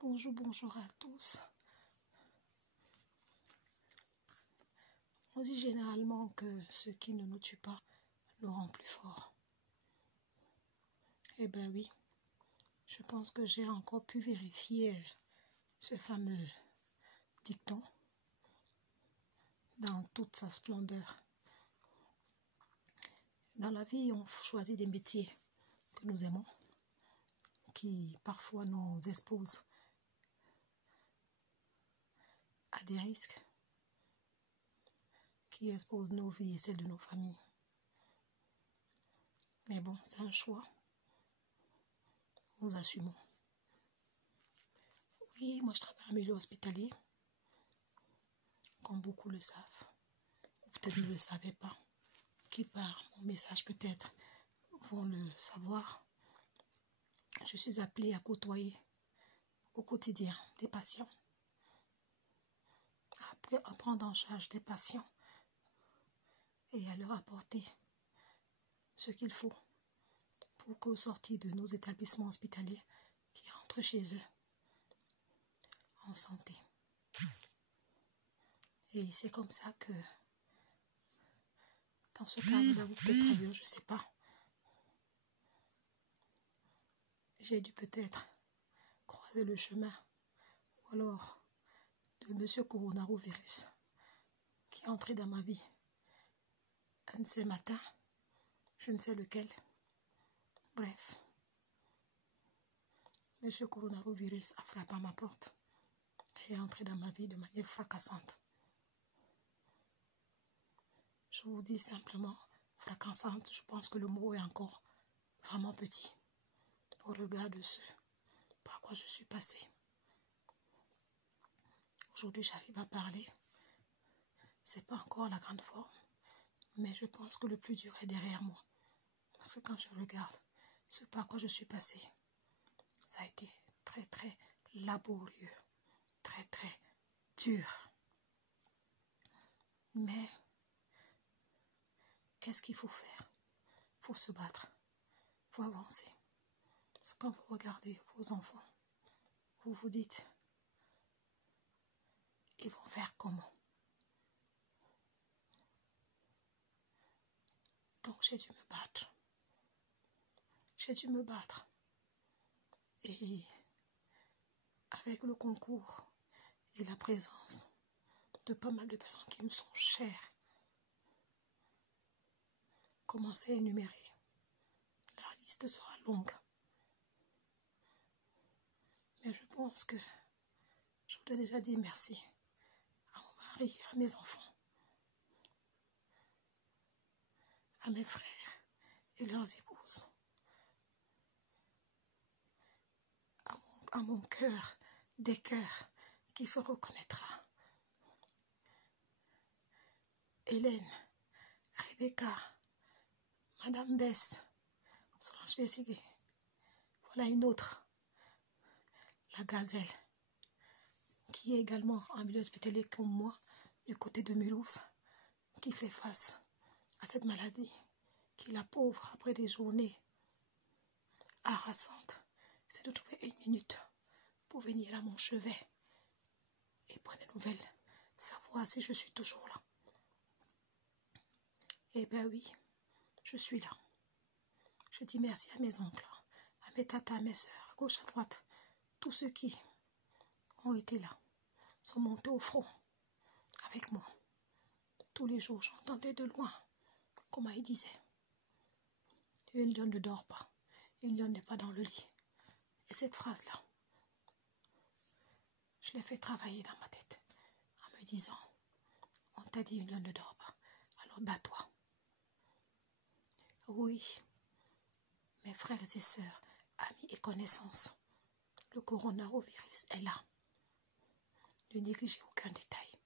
Bonjour, bonjour à tous. On dit généralement que ce qui ne nous tue pas nous rend plus forts. Eh bien oui, je pense que j'ai encore pu vérifier ce fameux dicton dans toute sa splendeur. Dans la vie, on choisit des métiers que nous aimons, qui parfois nous exposent à des risques, qui exposent nos vies et celles de nos familles. Mais bon, c'est un choix. Nous assumons. Oui, moi je travaille en milieu hospitalier, comme beaucoup le savent, ou peut-être ne le savaient pas, qui par mon message peut-être vont le savoir. Je suis appelée à côtoyer au quotidien des patients, à prendre en charge des patients et à leur apporter ce qu'il faut pour qu'au sortir de nos établissements hospitaliers, qu'ils rentrent chez eux en santé. Et c'est comme ça que, dans ce cadre-là, ou peut-être ailleurs, je ne sais pas, j'ai dû peut-être croiser le chemin, ou alors de M. Coronavirus, qui est entré dans ma vie un de ces matins, je ne sais lequel. Bref, M. Coronavirus a frappé à ma porte et est entré dans ma vie de manière fracassante. Je vous dis simplement fracassante, je pense que le mot est encore vraiment petit au regard de ce par quoi je suis passée. Aujourd'hui, j'arrive à parler. C'est pas encore la grande forme, mais je pense que le plus dur est derrière moi. Parce que quand je regarde ce par quoi je suis passée, ça a été très très laborieux, très très dur. Mais qu'est-ce qu'il faut faire? Il faut se battre, il faut avancer. Parce que quand vous regardez vos enfants, vous vous dites, ils vont faire comment? Donc j'ai dû me battre. J'ai dû me battre. Et avec le concours et la présence de pas mal de personnes qui me sont chères, commencer à énumérer. La liste sera longue. Mais je pense que je vous ai déjà dit merci à mon mari, à mes enfants, à mes frères et leurs épouses, à mon cœur des cœurs qui se reconnaîtra. Hélène, Rebecca, Madame Bess, Solange Bessigué. Voilà une autre, la Gazelle, qui est également en milieu hospitalier comme moi, du côté de Mulhouse, qui fait face à cette maladie, qui la pauvre après des journées harassantes, c'est de trouver une minute pour venir à mon chevet et prendre des nouvelles, savoir si je suis toujours là. Eh bien oui, je suis là. Je dis merci à mes oncles, à mes tatas, à mes soeurs, à gauche, à droite, tous ceux qui ont été là, sont montés au front avec moi. Tous les jours, j'entendais de loin, comment ils disaient, une lionne ne dort pas, une lionne n'est pas dans le lit. Et cette phrase-là, je l'ai fait travailler dans ma tête, en me disant, on t'a dit une lionne ne dort pas, alors bats-toi. Oui, mes frères et sœurs, amis et connaissances, le coronavirus est là. Ne négligez aucun détail.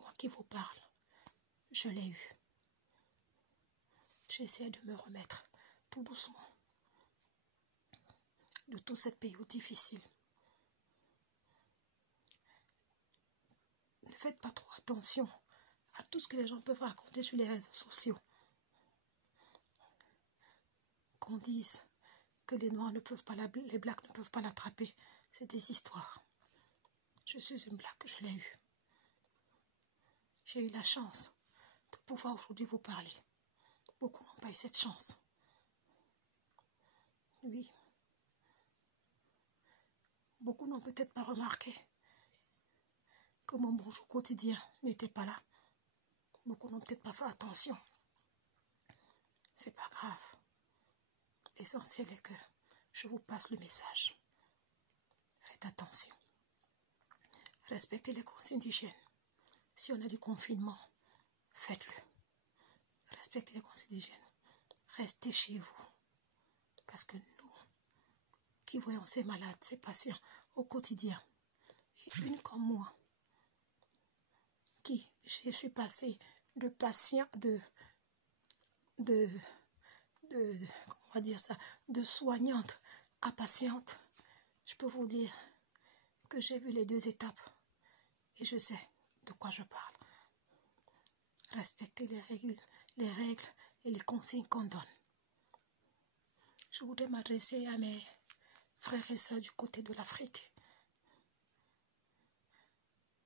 Moi qui vous parle, je l'ai eu. J'essaie de me remettre tout doucement de toute cette période difficile. Ne faites pas trop attention à tout ce que les gens peuvent raconter sur les réseaux sociaux. Qu'on dise que les Noirs ne peuvent pas, les Blacks ne peuvent pas l'attraper. C'est des histoires. Je suis une Black, je l'ai eu. J'ai eu la chance de pouvoir aujourd'hui vous parler. Beaucoup n'ont pas eu cette chance. Oui. Beaucoup n'ont peut-être pas remarqué que mon bonjour quotidien n'était pas là. Beaucoup n'ont peut-être pas fait attention. C'est pas grave. L'essentiel est que je vous passe le message. Faites attention. Respectez les consignes d'hygiène. Si on a du confinement, faites-le. Respectez les consignes d'hygiène. Restez chez vous. Parce que nous, qui voyons ces malades, ces patients au quotidien, et une comme moi, qui je suis passée de patient, comment on va dire ça, de soignante à patiente, je peux vous dire que j'ai vu les deux étapes et je sais de quoi je parle. Respectez les règles et les consignes qu'on donne. Je voudrais m'adresser à mes frères et sœurs du côté de l'Afrique.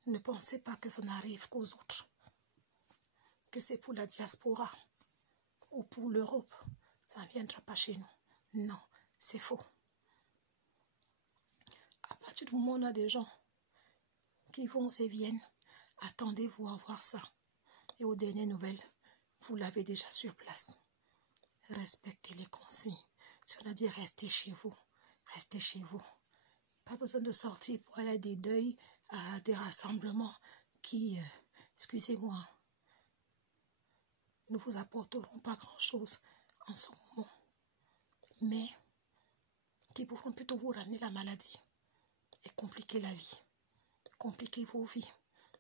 Ne pensez pas que ça n'arrive qu'aux autres, que c'est pour la diaspora ou pour l'Europe. Ça ne viendra pas chez nous. Non, c'est faux. À partir du moment où on a des gens qui vont et viennent, attendez-vous à voir ça. Et aux dernières nouvelles, vous l'avez déjà sur place. Respectez les consignes. Si on a dit restez chez vous, restez chez vous. Pas besoin de sortir pour aller à des deuils, à des rassemblements qui, excusez-moi, ne vous apporteront pas grand-chose en ce moment, mais qui pourront plutôt vous ramener la maladie et compliquer la vie, compliquer vos vies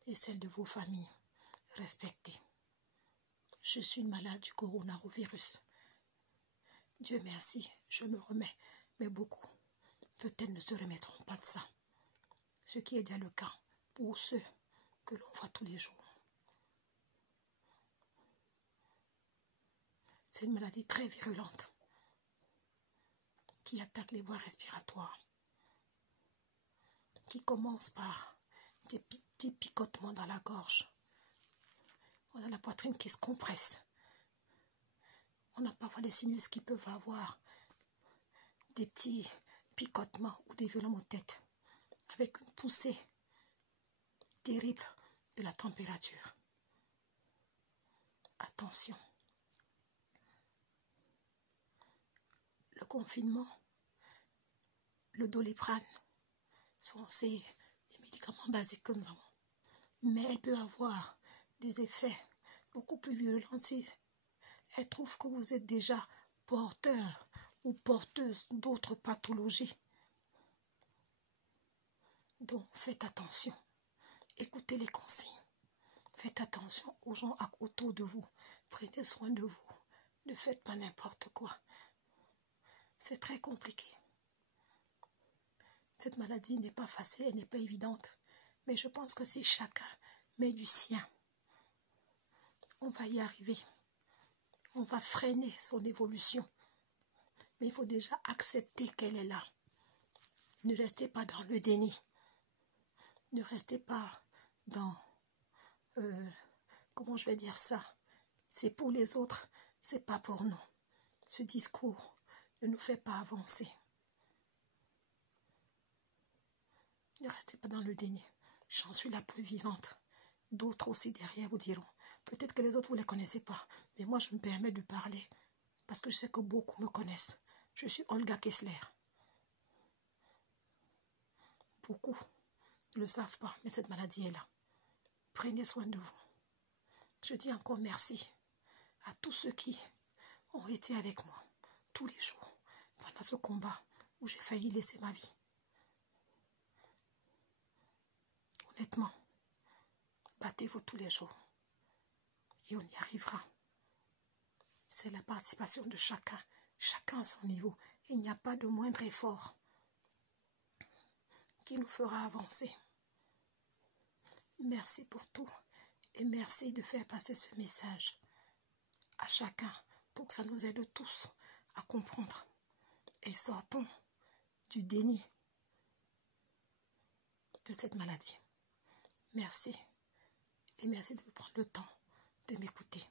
et celles de vos familles. Respectez. Je suis une malade du coronavirus. Dieu merci, je me remets, mais beaucoup peut-être ne se remettront pas de ça. Ce qui est déjà le cas pour ceux que l'on voit tous les jours. C'est une maladie très virulente qui attaque les voies respiratoires, qui commence par des petits picotements dans la gorge. On a la poitrine qui se compresse. On a parfois les sinus qui peuvent avoir des petits picotements ou des violents maux de tête, avec une poussée terrible de la température. Attention. Le confinement, le Doliprane, sont les médicaments basiques que nous avons. Mais elle peut avoir des effets beaucoup plus violents si elle trouve que vous êtes déjà porteur ou porteuse d'autres pathologies. Donc faites attention. Écoutez les consignes. Faites attention aux gens autour de vous. Prenez soin de vous. Ne faites pas n'importe quoi. C'est très compliqué. Cette maladie n'est pas facile, elle n'est pas évidente. Mais je pense que si chacun met du sien, on va y arriver. On va freiner son évolution. Mais il faut déjà accepter qu'elle est là. Ne restez pas dans le déni. Ne restez pas dans... comment je vais dire ça? C'est pour les autres, c'est pas pour nous. Ce discours ne nous fait pas avancer. Ne restez pas dans le déni. J'en suis la preuve vivante. D'autres aussi derrière vous diront. Peut-être que les autres, vous ne les connaissez pas. Mais moi, je me permets de parler. Parce que je sais que beaucoup me connaissent. Je suis Olga Kessler. Beaucoup ne le savent pas, mais cette maladie est là. Prenez soin de vous. Je dis encore merci à tous ceux qui ont été avec moi tous les jours pendant ce combat où j'ai failli laisser ma vie. Honnêtement, battez-vous tous les jours et on y arrivera. C'est la participation de chacun à son niveau. Il n'y a pas de moindre effort qui nous fera avancer. Merci pour tout et merci de faire passer ce message à chacun pour que ça nous aide tous à comprendre et sortons du déni de cette maladie. Merci. Et merci de prendre le temps de m'écouter.